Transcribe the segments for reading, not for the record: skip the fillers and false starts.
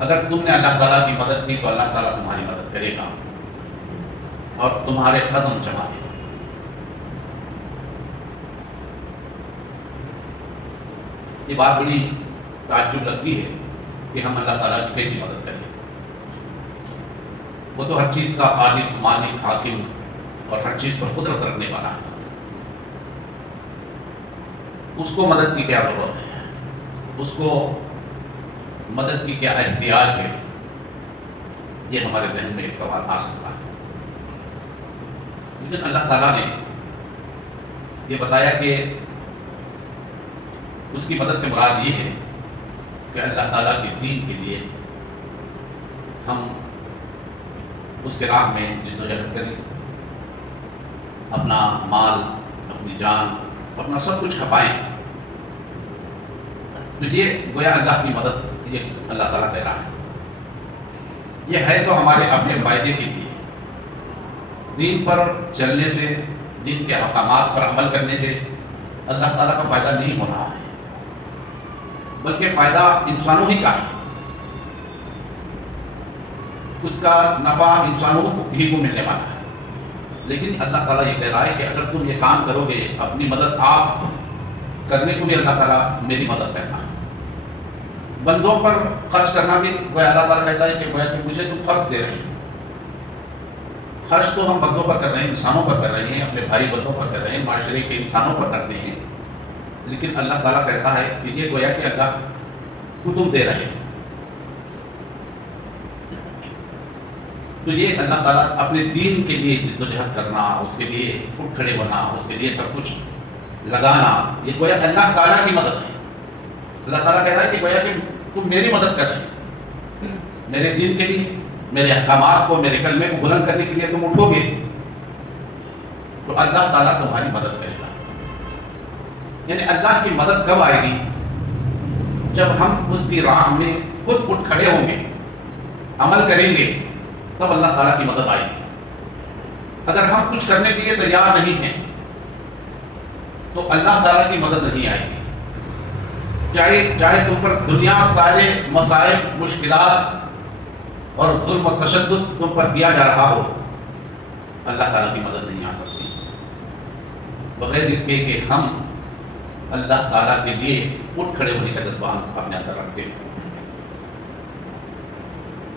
اگر تم نے اللہ تعالیٰ کی مدد کی تو اللہ تعالیٰ تمہاری مدد کرے گا اور تمہارے قدم جما دے گا۔ یہ بات بڑی تعجب لگتی ہے کہ ہم اللہ تعالیٰ کی کیسی مدد کریں۔ وہ تو ہر چیز کا قادر، مالک، حاکم اور ہر چیز پر قدرت رکھنے والا ہے، اس کو مدد کی کیا ضرورت ہے، اس کو مدد کی کیا احتیاج ہے؟ یہ ہمارے ذہن میں ایک سوال آ سکتا ہے۔ لیکن اللہ تعالیٰ نے یہ بتایا کہ اس کی مدد سے مراد یہ ہے کہ اللہ تعالیٰ کے دین کے لیے ہم اس کے راہ میں جد و جہد کریں، اپنا مال، اپنی جان، اپنا سب کچھ کھپائیں۔ تو یہ گویا اللہ کی مدد، یہ اللہ تعالیٰ کہہ رہا ہے، یہ ہے تو ہمارے اپنے فائدے کے لیے۔ دین پر چلنے سے، دین کے احکامات پر عمل کرنے سے اللہ تعالیٰ کا فائدہ نہیں ہو رہا ہے، بلکہ فائدہ انسانوں ہی کا ہے۔ اس کا نفع انسانوں ہی کو ملنے والا ہے۔ لیکن اللہ تعالیٰ یہ کہہ رہا ہے کہ اگر تم یہ کام کرو گے، اپنی مدد آپ کرنے کو بھی اللہ تعالیٰ میری مدد کرنا ہے۔ بندوں پر خرچ کرنا بھی گویا اللہ تعالیٰ کہتا ہے کہ گویا کہ مجھے تم خرچ دے رہے ہیں۔ خرچ تو ہم بندوں پر کر رہے ہیں، انسانوں پر کر رہے ہیں، اپنے بھائی بندوں پر کر رہے ہیں، معاشرے کے انسانوں پر کرتے ہیں، لیکن اللہ تعالیٰ کہتا ہے کہ یہ گویا کہ اللہ کو تم دے رہے ہیں۔ تو یہ اللہ تعالیٰ اپنے دین کے لیے جد و جہد کرنا، اس کے لیے اٹھ کھڑے ہونا، اس کے لیے سب کچھ لگانا، یہ گویا اللہ تعالیٰ کی مدد ہے۔ اللہ تعالیٰ کہتا ہے کہ گویا کہ تم میری مدد کر رہے ہیں، میرے دین کے لیے، میرے احکامات کو، میرے کلمے کو بلند کرنے کے لیے تم اٹھو گے تو اللہ تعالیٰ تمہاری مدد کرے گا۔ یعنی اللہ کی مدد کب آئے گی؟ جب ہم اس کی راہ میں خود اٹھ کھڑے ہوں گے، عمل کریں گے، تب اللہ تعالیٰ کی مدد آئے گی۔ اگر ہم کچھ کرنے کے لیے تیار نہیں ہیں تو اللہ تعالیٰ کی مدد نہیں آئے گی۔ چاہے تم پر دنیا سارے مصائب، مشکلات اور ظلم و تشدد تم پر کیا جا رہا ہو، اللہ تعالیٰ کی مدد نہیں آ سکتی بغیر اس کے کہ ہم اللہ تعالیٰ کے لیے اٹھ کھڑے ہونے کا جذبہ اپنے اندر رکھتے ہیں۔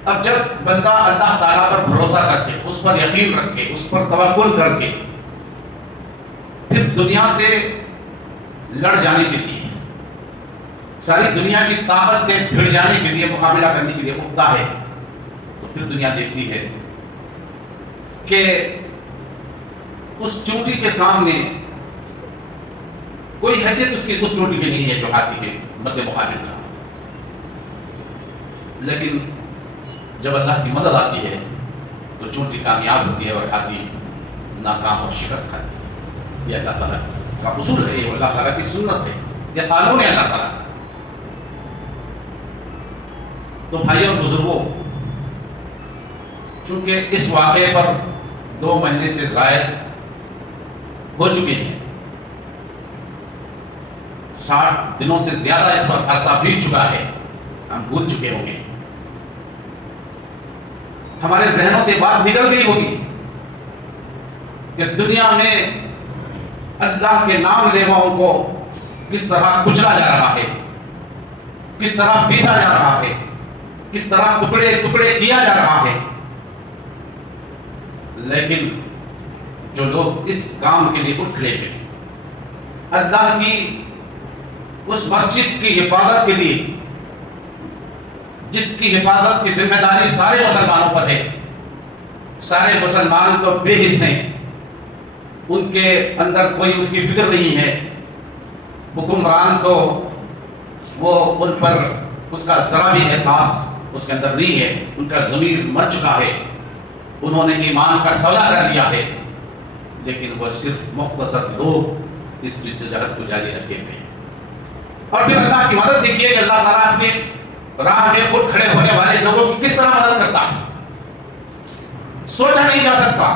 اب جب بندہ اللہ تعالیٰ پر بھروسہ کر کے، اس پر یقین رکھ کے، اس پر توکل کر کے پھر دنیا سے لڑ جانے کے لیے، ساری دنیا کی طاقت سے بھڑ جانے کے لیے، مقابلہ کرنے کے لیے اٹھتا ہے، تو پھر دنیا دیکھتی ہے کہ اس چوٹی کے سامنے کوئی حیثیت اس کی اس چوٹی میں نہیں ہے جو ہاتھی کے مد مقابل کرا۔ لیکن جب اللہ کی مدد آتی ہے تو چوٹی کامیاب ہوتی ہے اور ہاتھی ناکام اور شکست کھاتی ہے۔ یہ اللہ تعالیٰ کا اصول ہے، یہ اللہ تعالیٰ کی سنت ہے، یہ قانون ہے اللہ تعالیٰ کا۔ تو بھائی اور بزرگوں، چونکہ اس واقعے پر 2 مہینے سے زائد ہو چکے ہیں، 60 دنوں سے زیادہ اس پر عرصہ بیت چکا ہے، ہم بھول چکے ہوں گے، ہمارے ذہنوں سے بات نکل گئی ہوگی کہ دنیا میں اللہ کے نام لیواؤں کو کس طرح کچلا جا رہا ہے، کس طرح پیسا جا رہا ہے، کس طرح ٹکڑے ٹکڑے کیا جا رہا ہے۔ لیکن جو لوگ اس کام کے لیے اٹھ کھڑے ہوئے، اللہ کی اس مسجد کی حفاظت کے لیے، جس کی حفاظت کی ذمہ داری سارے مسلمانوں پر ہے، سارے مسلمان تو بے حس ہیں، ان کے اندر کوئی اس کی فکر نہیں ہے، حکمران تو وہ ان پر اس کا ذرا بھی احساس اس کے اندر نہیں ہے، ان کا ضمیر مر چکا ہے، انہوں نے ایمان کا سودا کر لیا ہے، لیکن وہ صرف مختصر لوگ اس جدوجہد کو جاری رکھے ہوئے ہیں۔ اور پھر اللہ کی مدد دیکھیے کہ اللہ تعالیٰ اپنے راہ میں اٹھ کھڑے ہونے والے لوگوں کی کس طرح مدد کرتا ہے، سوچا نہیں جا سکتا۔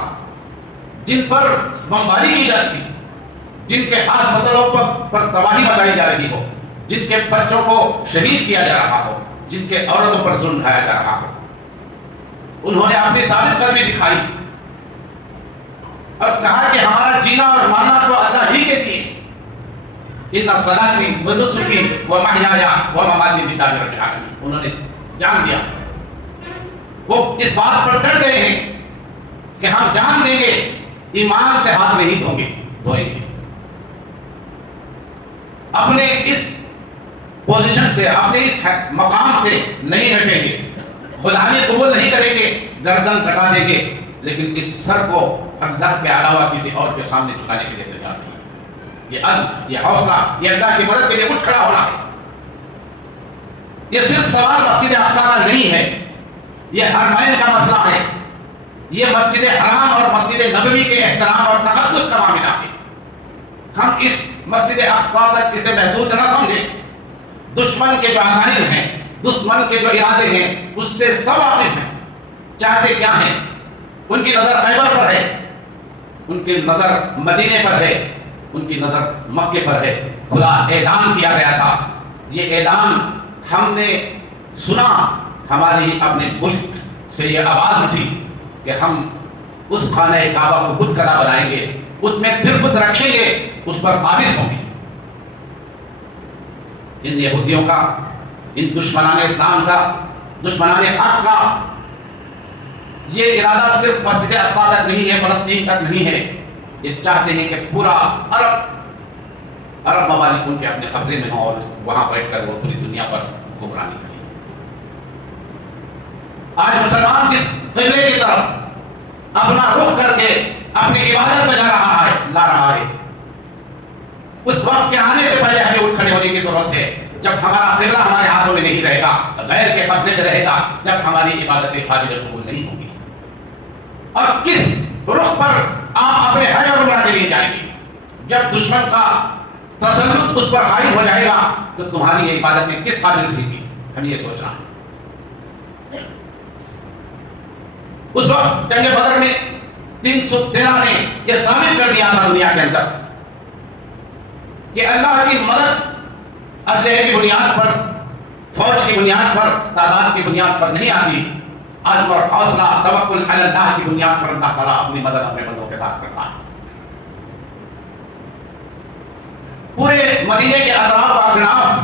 جن پر بمباری کی جاتی، جن کے ہاتھ بطلوں پر تباہی مچائی جا رہی ہو، جن کے بچوں کو شہید کیا جا رہا ہو، جن کے عورتوں پر ظلم ڈھایا جا رہا ہو، انہوں نے اپنی ثابت قدمی دکھائی اور کہا کہ ہمارا جینا اور ماننا تو اللہ ہی کے لیے، ان صلاتی و نسکی و محیایا و مماتی للہ رب العالمین، انہوں نے جان دیا، وہ اس بات پر ڈٹ گئے ہیں کہ ہم جان دیں گے، ایمان سے ہاتھ نہیں دھوئیں گے، اپنے اس پوزیشن سے، اپنے اس مقام سے نہیں ہٹیں گے، غلامی قبول نہیں کریں گے، گردن کٹا دیں گے، لیکن اس سر کو اللہ کے علاوہ کسی اور کے سامنے جھکانے کے لیے تیار نہیں۔ یہ عزم، یہ حوصلہ، یہ اللہ کی مدد کے لیے اٹھ کھڑا ہونا ہے۔ یہ صرف سوال مسجد اقصی کا نہیں ہے، یہ حرمین کا مسئلہ ہے، یہ مسجد حرام اور مسجد نبوی کے احترام اور تقدس کا معاملہ ہے۔ ہم اس مسجد اقصی تک اسے محدود نہ سمجھیں، دشمن کے جو عزائم ہیں، دشمن کے جو ارادے ہیں، اس سے سب واقف ہیں، چاہتے کیا ہیں۔ ان کی نظر خیبر پر ہے، ان کی نظر مدینے پر ہے، ان کی نظر مکے پر ہے۔ کھلا اعلان کیا گیا تھا، یہ اعلان ہم نے سنا، ہماری اپنے ملک سے یہ آواز اٹھی کہ ہم اس خانہ کعبہ کو بت کلا بنائیں گے، اس میں پھر بت رکھیں گے، اس پر قابض ہوں گے۔ ان یہودیوں کا، ان دشمنان اسلام کا، دشمنان حق کا یہ ارادہ صرف مسجد اقصی تک نہیں ہے، فلسطین تک نہیں ہے، یہ چاہتے ہیں کہ پورا عرب ممالک ان کے اپنے قبضے میں ہوں اور وہاں بیٹھ کر وہ پوری دنیا پر حکمرانی کریں۔ آج مسلمان جس قبلے کی طرف اپنا رخ کر کے اپنی عبادت بجا لا رہا ہے، اس وقت کے آنے سے پہلے ہمیں اٹھ کھڑے ہونے کی ضرورت ہے، جب ہمارا قبلہ ہمارے ہاتھوں میں نہیں رہے گا، غیر کے قبضے میں رہے گا، جب ہماری عبادتیں قابل قبول نہیں ہوں گی۔ اور کس رخ پر آپ اپنے حج اور عمرہ کے لیے جائیں گے؟ جب دشمن کا تسلط اس پر غالب ہو جائے گا تو تمہاری یہ عبادتیں کس قابل رہیں گی؟ ہمیں یہ سوچنا ہے۔ اس وقت جنگ بدر میں 313 نے یہ ثابت کر دیا تھا دنیا کے اندر کہ اللہ کی مدد اسلحے کی بنیاد پر، فوج کی بنیاد پر، تعداد کی بنیاد پر نہیں آتی، عزم اور حوصلہ، توکل علی اللہ کی بنیاد پر اللہ تعالیٰ اپنی مدد اپنے بندوں کے ساتھ کرتا ہے۔ پورے مدینے کے اطراف و اکناف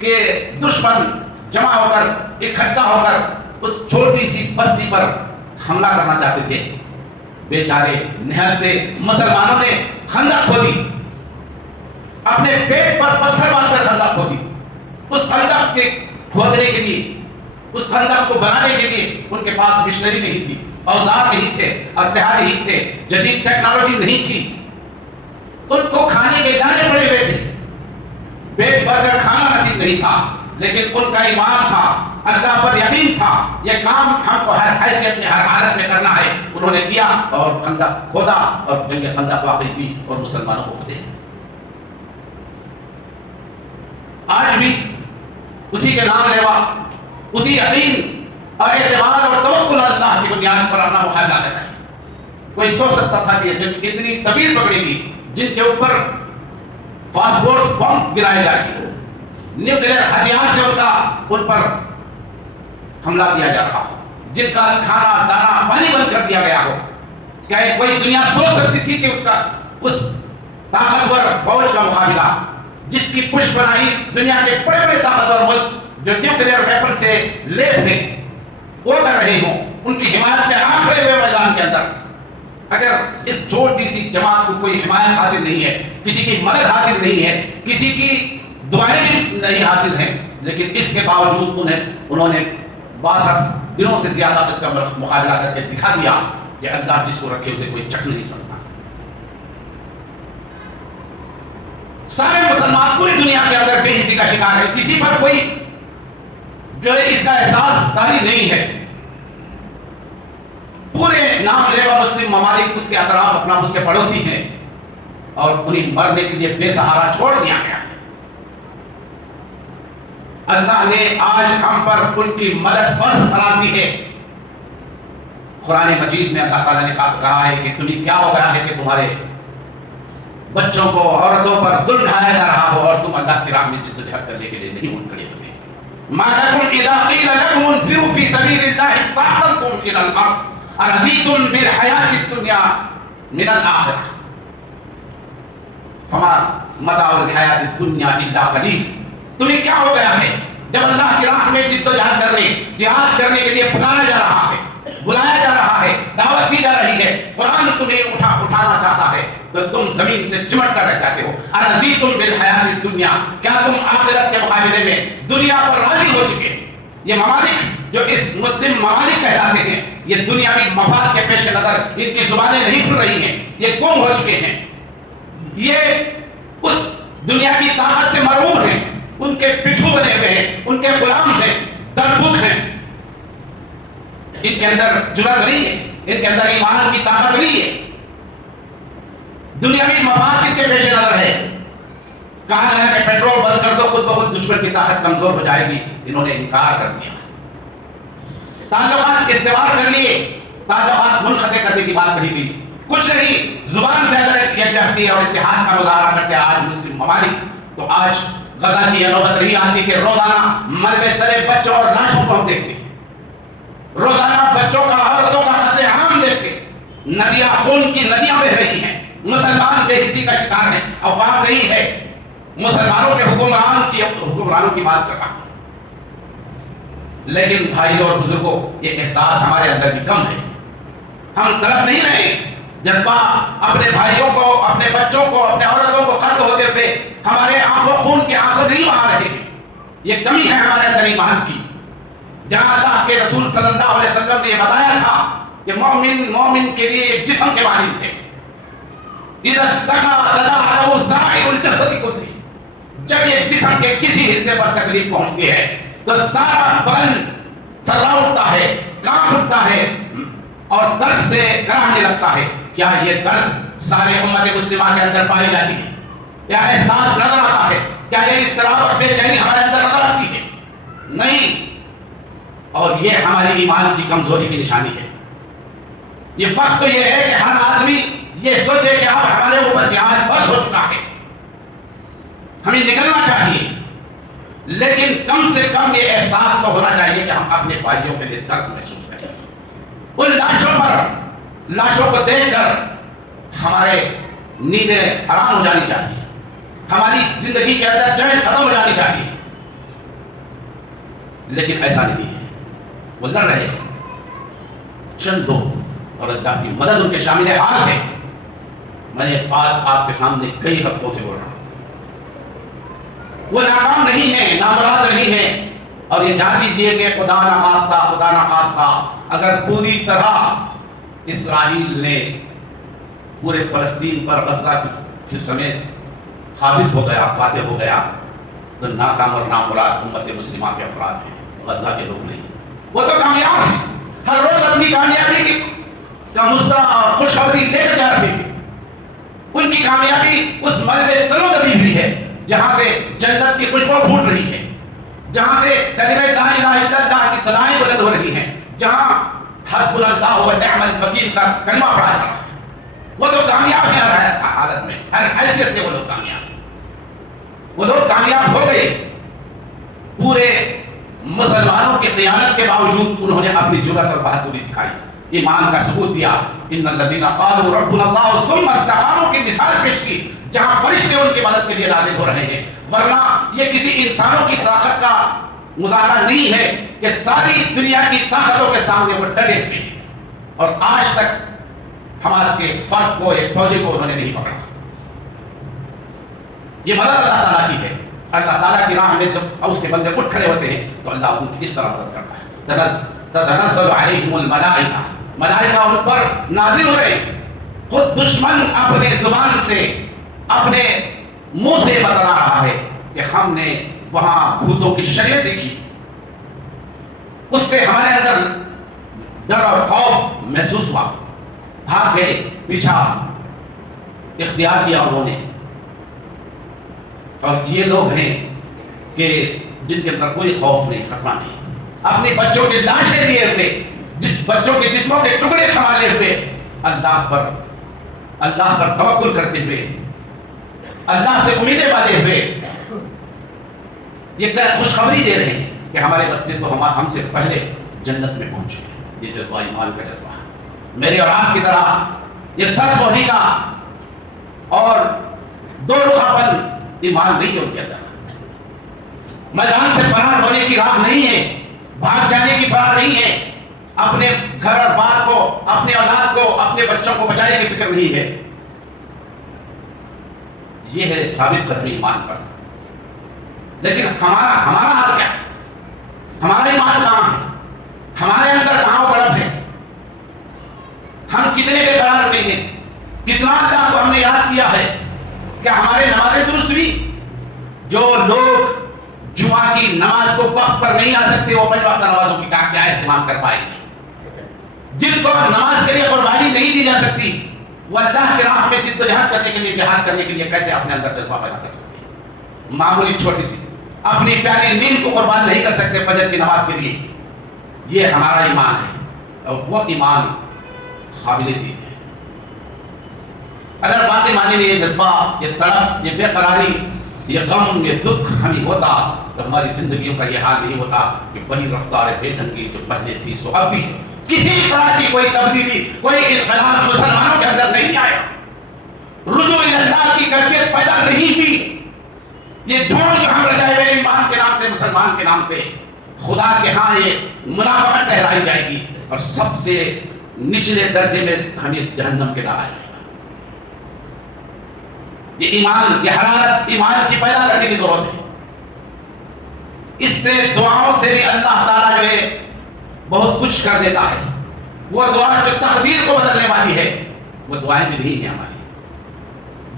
کے دشمن جمع ہو کر، اکٹھا ہو کر اس چھوٹی سی بستی پر حملہ کرنا چاہتے تھے۔ بیچارے نہلتے مسلمانوں نے خندق کھودی، اپنے پیٹ پر پتھر باندھ کر خندق کھودی۔ اس خندق کے کھودنے کے لیے، اس خندق کو بنانے کے لیے ان کے پاس مشنری نہیں تھی، اوزار نہیں تھے، اسلحہ نہیں تھے، جدید ٹیکنالوجی نہیں تھی، ان کو کھانے کے دانے پڑے ہوئے تھے، پیٹ بھر کر کھانا نصیب نہیں تھا، لیکن ان کا ایمان تھا، اللہ پر یقین تھا، یہ کام ہم کو ہر حیثیت میں، ہر حالت میں کرنا ہے۔ انہوں نے کیا اور خندق کھودا اور جنگ خندق واقع ہوئی اور مسلمانوں کو فتح۔ آج بھی اسی کے نام لیوا، اسی یقین اور اعتماد اور توکل اللہ کی بنیاد پر اپنا مقابلہ کرنا ہے۔ کوئی سوچ سکتا تھا کہ یہ جنگ اتنی طویل پکڑے گی، جن کے اوپر فاسفورس بم گرائے جائیں گے، نیوکلیئر ہتھیار سے ان پر حملہ کیا جا رہا ہو، جن کا کھانا دانا پانی بند کر دیا گیا ہو؟ کیا کوئی دنیا سوچ سکتی تھی کہ اس طاقتور فوج کا مقابلہ، جس کی پشت بنائی دنیا کے بڑے بڑے طاقتور ملک جو نیوکلیئر ویپن سے لیس ہیں وہ کر رہے ہوں، ان کی حمایت میں آ کھڑے ہوئے میدان کے اندر؟ اگر اس چھوٹی سی جماعت کو کوئی حمایت حاصل نہیں ہے، کسی کی مدد حاصل نہیں ہے، کسی کی دعائیں بھی نہیں حاصل ہیں، لیکن اس کے باوجود انہوں نے 62 دنوں سے زیادہ اس کا مقابلہ کر کے دکھا دیا کہ اللہ جس کو رکھے اسے کوئی چٹ نہیں سکتا۔ سارے مسلمان پوری دنیا کے اندر بے حسی کا شکار ہے، کسی پر کوئی جو ہے اس کا احساس داری نہیں ہے۔ پورے نام لیوا مسلم ممالک اس کے اطراف اپنا اس کے پڑوسی ہیں اور انہیں مرنے کے لیے بے سہارا چھوڑ دیا گیا ہے۔ اللہ نے آج ہم پر ان کی مدد فرض قرار دی ہے۔ قرآن مجید میں اللہ تعالیٰ نے کہا ہے کہ تمہیں کیا ہو گیا ہے کہ تمہارے بچوں کو، عورتوں پر ظلم ڈھایا جا رہا ہو اور تم اللہ کی راہ میں جدوجہد کرنے کے لیے نہیں اٹھ کھڑے ہوتے۔ ما لكم اذا قيل لكم انفروا في سبيل الله استعقلتم الى الارض ارضيتم بالحياة الدنيا من الاخرة فما متاع الحیات الدنیا الا قلیل. تمہیں کیا ہو گیا ہے جب اللہ کی راہ میں جدوجہد کرنے جہاد کرنے کے لیے پکارا جا رہا ہے, بلایا جا رہا ہے, دعوت دی جا رہی ہے, قرآن تمہیں اٹھانا چاہتا ہے تو تم زمین سے چمٹ کر رہ جاتے ہو. ارضیتم بالحیات الدنیا, کیا تم آخرت کے مقابلے میں دنیا پر راضی ہو چکے؟ یہ ممالک جو اس مسلم ممالک کہلاتے ہیں یہ دنیاوی مفاد کے پیش نظر ان کی زبانیں نہیں کھل رہی ہیں, یہ گم ہو چکے ہیں, یہ اس دنیا کی طاقت سے مرعوب ہیں, ان کے پٹھو بنے ہوئے ہیں, ان کے غلام ہیں, دربوک ہیں. ان کے اندر جرأت نہیں ہے, ان کے اندر ایمان کی طاقت نہیں ہے, دنیاوی مفاد ان کے پیش نظر ہے. کہا ہے کہ پیٹرول بند کر دو خود بخود دشمن کی طاقت کمزور ہو جائے گی, انہوں نے انکار کر دیا. تعلقات استوار کر لیے, تعلقات منقطع کرنے کی بات کہی گئی, کچھ نہیں, زبان سے اگر یکجہتی اور اتحاد کا مظاہرہ کرتے آج مسلم ممالک, تو آج غزہ کی یہ نوبت نہیں آتی کہ روزانہ ملبے تلے بچوں اور لاشوں کو ہم دیکھتے ہیں, روزانہ بچوں کا عورتوں کا قتل عام دیکھتے ہیں, ندیاں خون کی ندیاں بہ رہی ہیں, مسلمان بے حسی کا شکار ہے. عوام نہیں ہے, مسلمانوں کے حکمرانوں کی بات کر رہا ہوں. لیکن بھائیوں اور بزرگوں, یہ احساس ہمارے اندر بھی کم ہے. ہم طرف نہیں رہے جذبہ اپنے بھائیوں کو, اپنے بچوں کو, اپنے عورتوں کو قتل ہوتے ہوئے ہمارے آنکھوں خون کے آنسو نہیں بہا رہے ہیں. یہ کمی ہے ہمارے اندر ایمان کی. جہاں اللہ کے رسول صلی اللہ علیہ وسلم نے یہ بتایا تھا کہ مومن کے لیے ایک جسم کے مانند ہے. اذا اشتكى تداعى له سائر الجسد كله, جب یہ جسم کے کسی حصے پر تکلیف پہنچتی ہے تو سارا بدن تھرا اٹھتا ہے, کانپ اٹھتا ہے اور درد سے گرانے لگتا ہے. کیا یہ درد سارے امت مسلمہ کے اندر پائی جاتی ہے؟ کیا احساس نظر آتا ہے؟ کیا یہ اضطراب اور بے چینی ہمارے اندر نظر آتی ہے؟ نہیں. اور یہ ہماری ایمان کی کمزوری کی نشانی ہے. یہ وقت تو یہ ہے کہ ہر آدمی یہ سوچے کہ اب ہمارے اوپر جہاد فرض ہو چکا ہے, ہمیں نکلنا چاہیے, لیکن کم سے کم یہ احساس تو ہونا چاہیے کہ ہم اپنے بھائیوں کے لیے درد محسوس کریں. ان لاشوں کو دیکھ کر ہمارے نیندیں حرام ہو جانی چاہیے, ہماری زندگی کے اندر چین ختم ہو جانی چاہیے. لیکن ایسا نہیں ہے. وہ لڑ رہے ہیں چند لوگ اور اللہ کی مدد ان کے شامل حال ہے. میں یہ بات آپ کے سامنے کئی ہفتوں سے بول رہا ہوں. وہ ناکام نہیں ہے, نامراد نہیں ہے. اور یہ جان لیجیے کہ خدا نخواستہ اگر پوری طرح اسرائیل نے پورے فلسطین پر غزہ کے سمیت قابض ہو گیا, فاتح ہو گیا, تو ناکام اور نامراد امت مسلمہ کے افراد ہیں, غزہ کے لوگ نہیں. وہ تو کامیاب ہیں, ہر روز اپنی کامیابی کی خوشخبری لے کر جا رہے ہیں. ان کی کامیابی اس ملبے تلو دبی ہوئی ہے جہاں سے جنت کی خوشبو پھوٹ رہی ہے, جہاں سے کلمہ لا الہ الا اللہ کی صدائیں بلند ہو رہی ہیں, جہاں حسبنا اللہ و نعم الوکیل کا کلمہ پڑھا جا رہا ہے. وہ تو کامیاب ہیں ہر حالت میں, ہر حیثیت سے وہ لوگ کامیاب ہیں. وہ لوگ کامیاب ہو گئے. پورے مسلمانوں کی قیادت کے باوجود انہوں نے اپنی جرأت اور بہادری دکھائی, ایمان کا ثبوت دیا. ان الذین قالوا ربنا اللہ ثم استقاموا کی مثال پیش کی, جہاں فرشتے ان کی مدد کے لیے نازل ہو رہے ہیں. ورنہ یہ کسی انسانوں کی طاقت کا مظاہرہ نہیں ہے کہ ساری دنیا کی طاقتوں کے سامنے وہ ڈٹے ہوئے ہیں. اور آج تک حماس کے ایک فرد کو, ایک فوجی کو انہوں نے نہیں پکڑا. یہ مدد اللہ تعالیٰ کی ہے. اللہ تعالیٰ کی راہ میں جب اس کے بندے اٹھ کھڑے ہوتے ہیں تو اللہ ان کی اس طرح مدد کرتا ہے. تتنزل علیہم الملائکہ, ملائکہ ان پر نازل ہو رہے ہیں. خود دشمن اپنے زبان سے, اپنے منہ سے بتلا رہا ہے کہ ہم نے وہاں بھوتوں کی شکلیں دیکھی, اس سے ہمارے اندر ڈر اور خوف محسوس ہوا, بھاگ گئے, پیچھا اختیار کیا انہوں نے. اور یہ لوگ ہیں کہ جن کے اندر کوئی خوف نہیں, خطرہ نہیں, اپنے بچوں کی لاشیں لیے ہوئے, بچوں کے جسموں کے ٹکڑے سنبھالے ہوئے, اللہ پر توکل کرتے ہوئے, اللہ سے امیدیں باندھے ہوئے یہ خوشخبری دے رہے ہیں کہ ہمارے بچے تو ہم سے پہلے جنت میں پہنچ گئے. یہ جذبہ ایمان کا جذبہ ہے. میرے اور آپ کی طرح یہ سر بوہی کا اور دو رخا پن ایمان نہیں ہے ان کے اندر. میدان سے فرار ہونے کی راہ نہیں ہے, بھاگ جانے کی فرار نہیں ہے, اپنے گھر اور بار کو, اپنے اولاد کو, اپنے بچوں کو بچانے کی فکر نہیں ہے. یہ ہے ثابت قدمی ایمان پر. لیکن ہمارا حال کیا ہے؟ ہمارا ایمان کہاں ہے؟ ہمارے اندر کہاں بڑھت ہے؟ ہم کتنے بے قرار ہوئے ہیں؟ کتنا اللہ کو ہم نے یاد کیا ہے؟ کہ ہمارے نمازیں درست ہوئی؟ جو لوگ جمعہ کی نماز کو وقت پر نہیں آ سکتے وہ 5 وقت نمازوں کی کیا اہتمام کر پائیں گے؟ جن کو نماز کے لیے قربانی نہیں دی جا سکتی وہ اللہ کے راہ میں جد و جہاد کرنے کے لیے, جہاد کرنے کے لیے کیسے اپنے اندر جذبہ پیدا کر سکتے ہیں؟ معمولی چھوٹی سی اپنی پیاری نیند کو قربان نہیں کر سکتے فجر کی نماز کے لیے. یہ ہمارا ایمان ہے, اور وہ ایمان قابل دید ہے. اگر باقی معنی میں یہ جذبہ, یہ تڑپ, یہ بے قراری, یہ غم, یہ دکھ ہمیں ہوتا تو ہماری زندگیوں کا یہ حال نہیں ہوتا کہ وہی رفتار بے ڈھنگی جو پہلے تھی سو اب بھی ہے. کسی طرح کی کوئی تبدیلی, کوئی انقلاب مسلمانوں کے اندر نہیں آیا. رجوع اللہ کی کیفیت پیدا نہیں ہوئی. یہ ڈھونڈ جو ہم رجائے ہوئے ایمان کے نام سے, مسلمان کے نام سے, خدا کے ہاں یہ منافقت ٹھہرائی جائے گی اور سب سے نچلے درجے میں ہمیں جہنم کے ڈالا جائے گا. یہ ایمان, یہ حرارت ایمان کی پیدا کرنے کی ضرورت ہے. اس سے دعاؤں سے بھی اللہ تعالیٰ جو ہے بہت کچھ کر دیتا ہے. وہ دعا جو تقدیر کو بدلنے والی ہے وہ دعائیں بھی نہیں ہیں ہماری.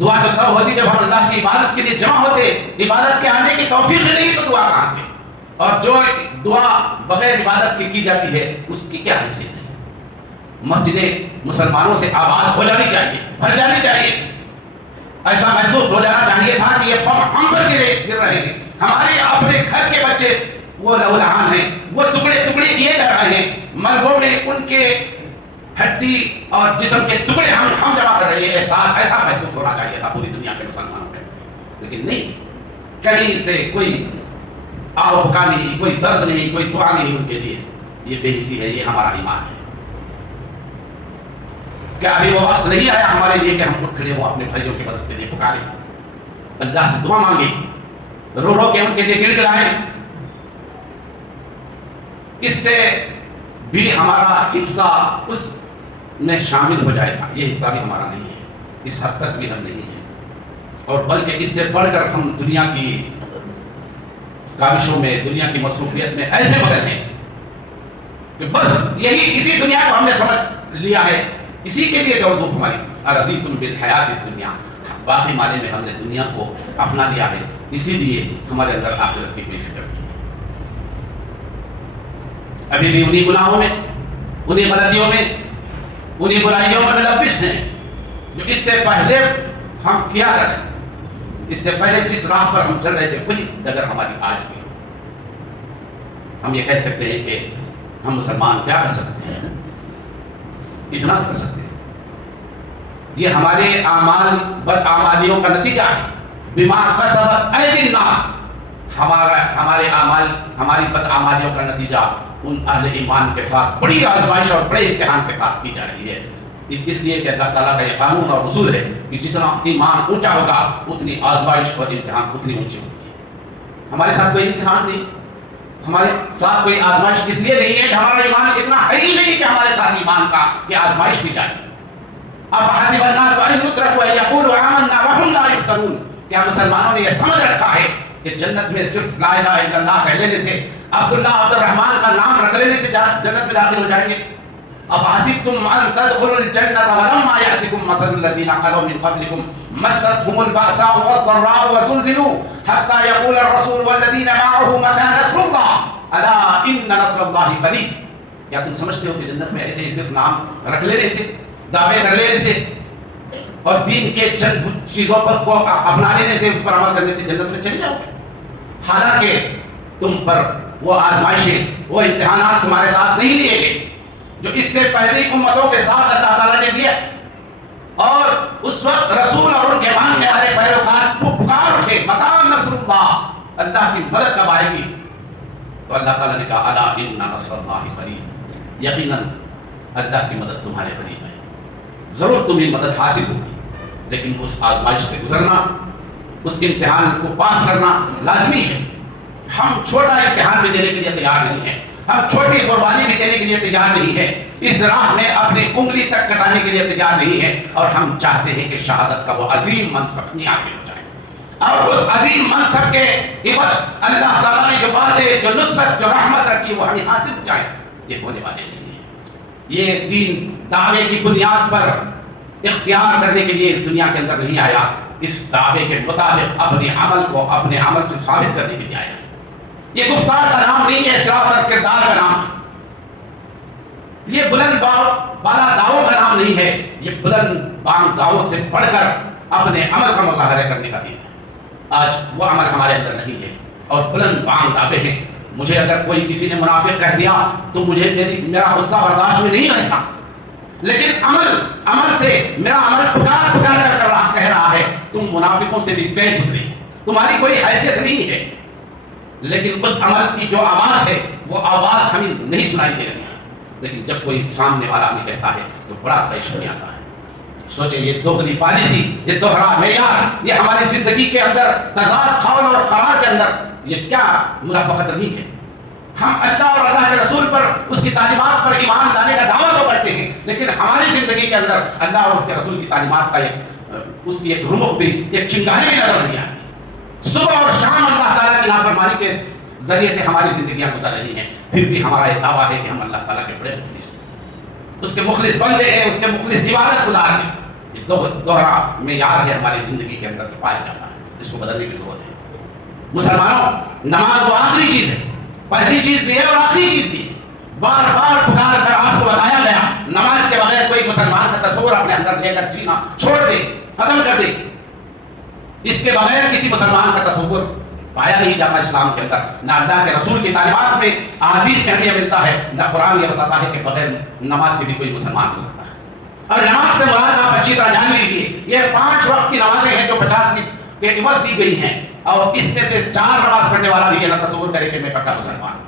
دعا تو تب ہوتی جب ہم اللہ کی عبادت کے لیے جمع ہوتے. عبادت کے آنے کی توفیق نہیں تو دعا کہاں سے؟ اور جو دعا بغیر عبادت کی جاتی ہے اس کی کیا حیثیت ہے؟ مسجدیں مسلمانوں سے آباد ہو جانی چاہیے, بھر جانی چاہیے. ایسا محسوس ہو جانا چاہیے تھا کہ یہ بم ہم پر گر رہے ہیں. ہمارے اپنے گھر کے بچے وہ لہولہان ہیں, وہ ٹکڑے ٹکڑے کیے جا رہے ہیں. ملبوں میں ان کے ہڈی اور جسم کے ٹکڑے ہم جمع کر رہے ہیں. ایسا محسوس ہونا چاہیے تھا پوری دنیا کے مسلمانوں پہ. لیکن نہیں, کہیں سے کوئی آہ بکا نہیں, کوئی درد نہیں, کوئی دعا نہیں ان کے لیے. یہ بے حسی ہے, یہ ہمارا ایمان ہے. کیا ابھی وہ وقت نہیں آیا ہمارے لیے کہ ہم اٹھ کھڑے ہوں, اپنے بھائیوں کی مدد کے لیے پکاریں, اللہ سے دعا مانگیں, رو رو کے ان کے لیے گڑ گڑائیں؟ اس سے بھی ہمارا حصہ اس میں شامل ہو جائے گا. یہ حصہ بھی ہمارا نہیں ہے, اس حد تک بھی ہم نہیں ہیں. اور بلکہ اس سے بڑھ کر ہم دنیا کی کاوشوں میں, دنیا کی مصروفیت میں ایسے مگن ہیں کہ بس یہی اسی دنیا کو ہم نے سمجھ لیا ہے, اسی کے لیے دوڑ دھوپ ہماری. ارضیتم بالحیات الدنیا, باقی معنی میں ہم نے دنیا کو اپنا لیا ہے, اسی لیے ہمارے اندر آخرت کی کوئی فکر نہیں. ابھی بھی انہی گناہوں میں, انہی غلطیوں میں, انہی برائیوں میں ملوث ہیں جو اس سے پہلے ہم کیا کریں. اس سے پہلے جس راہ پر ہم چل رہے تھے وہی ڈگر ہماری آج بھی. ہم یہ کہہ سکتے ہیں کہ ہم مسلمان کیا کر سکتے ہیں؟ اتنا تو کر سکتے ہیں, یہ ہمارے اعمال بدعمالیوں کا نتیجہ ہے. بما کسبت ایدی الناس, ہمارے اعمال, ہماری بدعمالیوں کا نتیجہ ان اہل ایمان کے ساتھ بڑی آزمائش اور بڑے امتحان کے ساتھ کی جا رہی ہے. اس لیے کہ اللہ تعالیٰ کا یہ قانون اور اصول ہے کہ جتنا ایمان اونچا ہوگا اتنی آزمائش اور امتحان اتنی اونچی ہوتی ہے. ہمارے ساتھ کوئی امتحان نہیں, ہمارے ساتھ کوئی آزمائش اس لیے نہیں ہے کہ ہمارا ایمان اتنا ہے ہی نہیں کہ ہمارے ساتھ ایمان کا یہ آزمائش کی جائے. افحسب الناس ان یترکوا ان یقولوا آمنا وهم لا یفتنون, کیا مسلمانوں نے یہ سمجھ رکھا ہے کہ جنت میں صرف لا الہ الا اللہ کہہ لینے سے, عبداللہ عبد الرحمن کا نام رکھ لینے سے جنت میں داخل ہو جائیں گے؟ افحسبتم ان تدخلوا الجنة ولما يأتكم مثل الذين خلوا من قبلكم مستهم البأساء والضراء وزلزلوا حتى يقول الرسول والذين معه متى نصر الله الا ان نصر الله قريب. کیا تم سمجھتے ہو کہ جنت میں ایسے ہی صرف نام رکھ لینے سے, دعوے کر لینے سے اور دین کے چند چیزوں پر کو اپنا لینے سے, اس پر عمل کرنے سے جنت میں چلے جاؤ گے؟ حالانکہ تم پر وہ آزمائشیں, وہ امتحانات تمہارے ساتھ نہیں لیے گئے جو اس سے پہلی امتوں کے ساتھ اللہ تعالیٰ نے دیا. اور اس وقت رسول اور ان کے ماننے والے پیروکار پکار اٹھے, متى نصر اللہ, اللہ کی مدد کب آئے گی؟ تو اللہ تعالیٰ نے کہا الا ان نصر اللہ قریب، یقیناً اللہ کی مدد تمہارے قریب ہے، ضرور تمہیں مدد حاصل ہوگی، لیکن اس آزمائش سے گزرنا، اس کے امتحان کو پاس کرنا لازمی ہے۔ ہم چھوٹا امتحان بھی دینے کے لیے تیار نہیں ہیں، ہم چھوٹی قربانی بھی دینے کے لیے تیار نہیں ہیں، اس راہ میں اپنی انگلی تک کٹانے کے لیے تیار نہیں ہیں، اور ہم چاہتے ہیں کہ شہادت کا وہ عظیم منصب نہیں حاصل ہو جائے، اور اس عظیم منصب کے عوض اللہ تعالیٰ نے جو باتیں، جو نصرت، جو رحمت رکھی وہ ہمیں حاصل ہو جائے، یہ ہونے والے نہیں ہیں۔ یہ دین دعوے کی بنیاد پر اختیار کرنے کے لیے اس دنیا کے اندر نہیں آیا، اس دعوے کے مطابق اپنے عمل کو اپنے عمل سے ثابت کرنے کے لیے آیا۔ یہ گفتار کا نام نہیں ہے، سراسر کردار کا نام ہے۔ یہ بلند بالا دعووں کا نام نہیں ہے، یہ بلند بانگ دعووں سے پڑھ کر اپنے عمل کا مظاہرہ کرنے کا دین ہے۔ آج وہ عمل ہمارے اندر نہیں ہے اور بلند بانگ دعوے ہیں۔ مجھے اگر کوئی کسی نے منافق کہہ دیا تو مجھے میرا غصہ برداشت میں نہیں رہتا، لیکن عمل سے میرا عمل پکار کر کہہ رہا ہے تم منافقوں سے بھی پیر گزرے، تمہاری کوئی حیثیت نہیں ہے، لیکن اس عمل کی جو آواز ہے وہ آواز ہمیں نہیں سنائی دے رہی ہے۔ لیکن جب کوئی سامنے والا ہمیں کہتا ہے تو بڑا دہشت آتا ہے۔ سوچیں، یہ دوغلی پالیسی، یہ دوہرا معیار، یہ ہماری زندگی کے اندر تضاد قول اور قرار کے اندر یہ کیا منافقت نہیں ہے؟ ہم اللہ اور اللہ کے رسول پر، اس کی تعلیمات پر ایمان لانے کا دعویٰ تو کرتے ہیں، لیکن ہماری زندگی کے اندر اللہ اور اس کے رسول کی تعلیمات کا اس کی ایک رمق بھی، ایک چنگاری بھی نظر نہیں آتی۔ صبح اور شام اللہ تعالیٰ کی نافرمانی کے ذریعے سے ہماری زندگیاں گزر رہی ہیں، پھر بھی ہمارا یہ دعویٰ ہے کہ ہم اللہ تعالیٰ کے بڑے مخلص ہیں، اس کے مخلص بندے ہیں، اس کے مخلص عبادت گزار ہیں۔ یہ دوہرا معیار ہے ہماری زندگی کے اندر جو پایا جاتا ہے، اس کو بدلنے کی ضرورت ہے۔ مسلمانوں، نماز وہ آخری چیز ہے، پہلی چیز بھی ہے اور آخری چیز بھی ہے۔ بار بار پکار کر آپ کو بتایا گیا، نماز کے بغیر کوئی مسلمان کا تصور اپنے اندر لے کر جینا چھوڑ دے، ختم کر دے۔ اس کے بغیر کسی مسلمان کا تصور پایا نہیں جاتا اسلام کے اندر، نہ اللہ کے رسول کی تعلیمات میں، احادیث میں ہمیں یہ ملتا ہے، نہ قرآن یہ بتاتا ہے کہ بغیر نماز کے بھی کوئی مسلمان ہو سکتا ہے۔ اور نماز سے مراد آپ اچھی طرح جان لیجیے، یہ 5 وقت کی نمازیں ہیں جو 50 کے عوض دی گئی ہیں، اور اس میں سے 4 نماز پڑھنے والا بھی یہ نہ تصور کرے کہ میں پکا مسلمان۔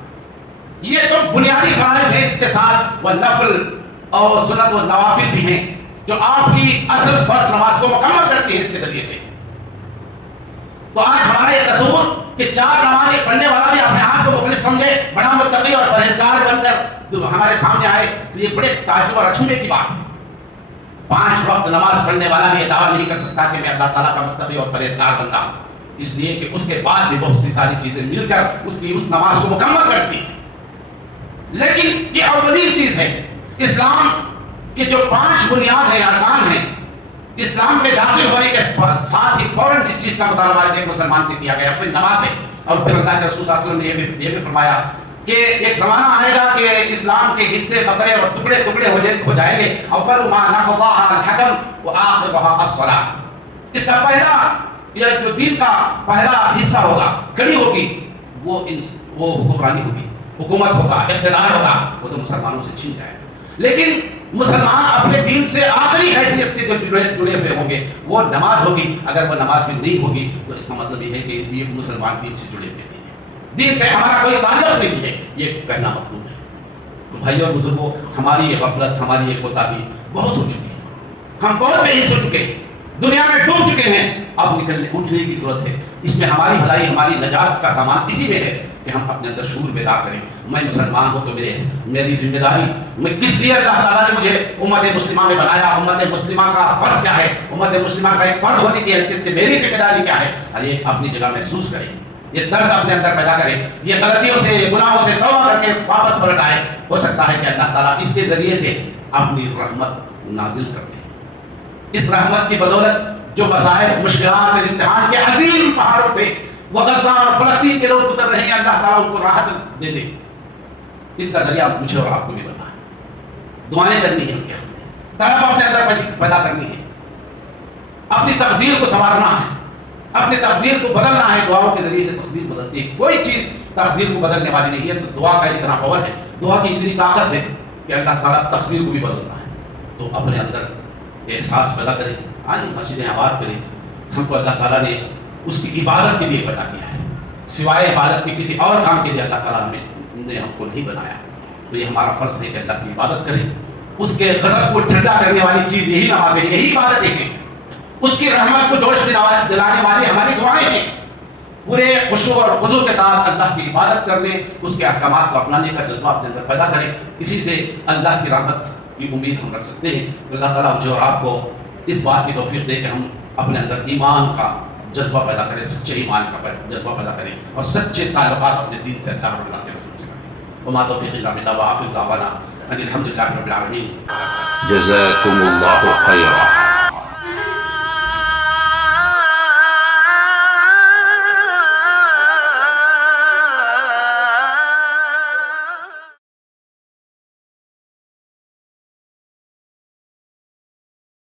یہ تو بنیادی فرائض ہیں، اس کے ساتھ وہ نفل اور سنت و نوافل بھی ہیں جو آپ کی اصل فرض نماز کو مکمل کرتی ہیں اس کے ذریعے سے۔ تو آج ہمارا یہ تصور کہ 4 نمازیں پڑھنے والا بھی اپنے آپ کو مخلص سمجھے، بڑا متقی اور پرہیزگار بن کر ہمارے سامنے آئے، تو یہ بڑے تعجب اور اچھونے کی بات ہے۔ 5 وقت نماز پڑھنے والا بھی یہ دعویٰ نہیں کر سکتا کہ میں اللہ تعالیٰ کا متقی اور پرہیزگار بندہ ہوں، اس لیے کہ اس کے بعد بھی بہت سی ساری چیزیں مل کر اس نماز کو مکمل کرتی ہیں۔ لیکن یہ اولین چیز ہے، اسلام کے جو 5 بنیاد ہیں، ارکان ہیں، اسلام میں داخل ہونے کے ساتھ ہی فوراً جس چیز کا مطالبہ ایک مسلمان سے کیا گیا اپنی نماز ہے۔ اور پھر اللہ کے رسول صلی اللہ علیہ وسلم نے یہ بھی فرمایا کہ ایک زمانہ آئے گا کہ اسلام کے حصے بکرے اور ٹکڑے ٹکڑے ہو جائیں گے، اول ما نقضاها الحکم وآخرها الصلاۃ۔ اس کا پہلا، یہ جو دین کا پہلا حصہ ہوگا، کڑی ہوگی، وہ حکمرانی ہوگی، حکومت ہوگا، اقتدار ہوگا، وہ تو مسلمانوں سے چھین جائے گا۔ لیکن مسلمان اپنے دین سے آخری حیثیت سے جو جڑے ہوئے ہوں گے وہ نماز ہوگی۔ اگر وہ نماز بھی نہیں ہوگی تو اس کا مطلب یہ ہے کہ یہ مسلمان دین سے جڑے ہوئے نہیں ہیں، دین سے ہمارا کوئی تعلق نہیں ہے، یہ کہنا مطلوب ہے۔ تو بھائیو اور بزرگوں، ہماری یہ غفلت، ہماری یہ کوتاہی بہت ہو چکی ہے، ہم بہت بے حس ہو چکے ہیں، دنیا میں ڈوب چکے ہیں، اب اٹھنے کی ضرورت ہے۔ اس میں ہماری بھلائی، ہماری نجات کا سامان اسی میں ہے کہ ہم اپنے اندر شعور بیدار کریں۔ میں مسلمان ہوں تو میری ذمہ داری، میں کس لیے اللہ تعالیٰ نے مجھے امت مسلمہ میں بنایا، امت مسلمہ کا فرض کیا ہے، امت مسلمہ کا ایک فرد ہونے کی حیثیت سے میری ذمہ داری کیا ہے، ہر ایک اپنی جگہ محسوس کرے، یہ درد اپنے اندر پیدا کرے، یہ غلطیوں سے، گناہوں سے توبہ کر کے واپس پلٹ آئے۔ ہو سکتا ہے کہ اللہ تعالیٰ اس کے ذریعے سے اپنی رحمت نازل کر دے۔ اس رحمت کی بدولت جو مسائل، مشکلات اور امتحان کے عظیم پہاڑوں سے وہ غزہ اور فلسطین کے لوگ گزر رہے ہیں، اللہ تعالیٰ ان کو راحت دے دے۔ اس کا ذریعہ مجھے اور آپ کو بھی بننا ہے، دعائیں کرنی ہے، ان کے طلب اپنے اندر پیدا کرنی ہے، اپنی تقدیر کو سنوارنا ہے، اپنی تقدیر کو بدلنا ہے۔ دعاؤں کے ذریعے سے تقدیر بدلتی ہے، کوئی چیز تقدیر کو بدلنے والی نہیں ہے۔ تو دعا کا اتنا پاور ہے، دعا کی اتنی طاقت ہے کہ اللہ تعالیٰ تقدیر کو بھی بدلتا ہے۔ تو اپنے اندر احساس پیدا کریں، آئیں مسجدیں آباد کریں، ہم کو اللہ تعالیٰ نے اس کی عبادت کے لیے پیدا کیا ہے، سوائے عبادت کی کسی اور کام کے لیے اللہ تعالیٰ نے ہم کو نہیں بنایا. تو یہ ہمارا فرض ہے کہ اللہ کی عبادت کریں. اس کے غضب کو ٹھنڈا کرنے والی چیز یہی نمازیں ہیں, یہی عبادتیں ہیں. اس کی رحمت کو جوش دلانے والی ہماری دعائیں ہیں. پورے خشوع اور خضوع کے ساتھ اللہ کی عبادت کرنے, اس کے احکامات کو اپنانے کا جذبہ اپنے اندر پیدا کریں. اسی سے اللہ کی رحمت کی امید ہم رکھ سکتے ہیں. اللہ تعالیٰ مجھے اور آپ کو اس بات کی توفیق دے کہ ہم اپنے اندر ایمان کا جذبہ پیدا کریں, سچے ایمان کا جذبہ پیدا کریں, اور سچے تعلقات اپنے دین سے, اللہ رب کے رسول سے کریں. وما توفیق الا باللہ, وآخر دعوانا ان الحمد للہ رب العالمین. جزاکم اللہ خیرا.